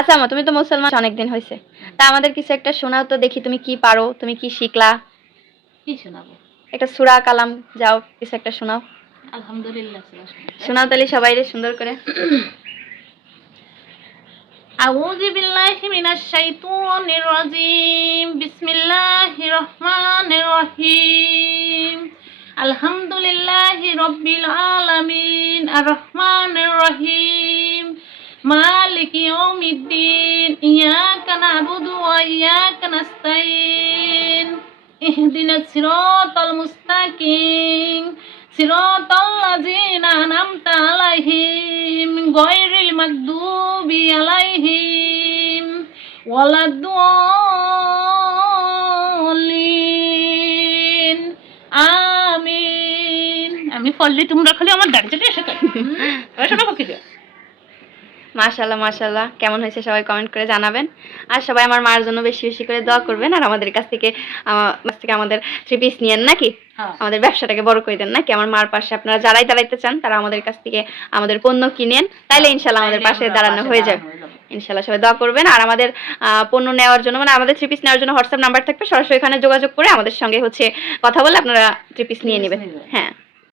আচ্ছা আমা, তুমি তো মুসলমান অনেকদিন হয়েছে, তা আমাদের কিছু একটা শোনাও তো দেখি, তুমি কি পারো, তুমি কি শিখলা। কি শোনাবো? একটা সূরা কালাম যাও, কিছু একটা শোনাও। আলহামদুলিল্লাহ শোনাও তাহলে সবাইরে সুন্দর করে। আউযু বিল্লাহি মিনাশ শাইতানির রাজিম। বিসমিল্লাহির রহমানির রহিম। আলহামদুলিল্লাহি রাব্বিল আলামিন আর রহমানির রহিম মালিকি ইয়াউমিদ্দিন ইয়াকা না'বুদু ওয়া ইয়াকা নাস্তাইন ইহদিনাস সিরাতাল মুস্তাকিম সিরাতাল লাযিনা আন'আমতা আলাইহিম গায়রিল মাগদুবি আলাইহিম ওয়ালাদ-দাল্লিন। আমিন। আমি পড়লে তোমরা খালি আমার দাঁড়িয়ে এসে থাকো। শোনাবো কি? মাশাআল্লাহ মাশাআল্লাহ, কেমন হয়েছে সবাই কমেন্ট করে জানাবেন। আর সবাই আমার মার জন্য বেশি বেশি করে দোয়া করবেন। আর আমাদের কাছ থেকে আমাদের 3 পিস নিয়েন নাকি, আমাদের ব্যবসাটাকে বড় করে দেন নাকি। আমার মার পাশে আপনারা যারাই দাঁড়াইতে চান তারা আমাদের কাছ থেকে আমাদের পণ্য কিনেন, তাইলে ইনশাল্লাহ আমাদের পাশে দাঁড়ানো হয়ে যাবে। ইনশাল্লাহ সবাই দোয়া করবেন। আর আমাদের পণ্য নেওয়ার জন্য, মানে আমাদের 3 পিস নেওয়ার জন্য হোয়াটসঅ্যাপ নাম্বার থাকবে, সরাসরি এখানে যোগাযোগ করে আমাদের সঙ্গে হচ্ছে কথা বলে আপনারা 3 পিস নিয়ে নেবেন। হ্যাঁ।